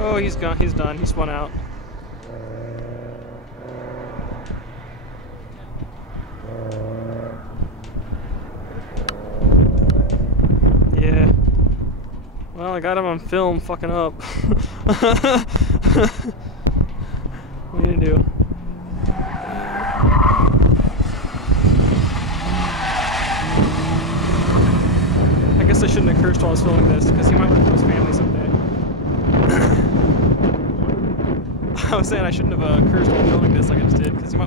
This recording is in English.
Oh, he's gone. He's done. He spun out. Yeah. Well, I got him on film fucking up. What are you gonna do? I guess I shouldn't have cursed while I was filming this, because he might want to kill his family someday. I was saying I shouldn't have cursed while filming this like I just did, because he might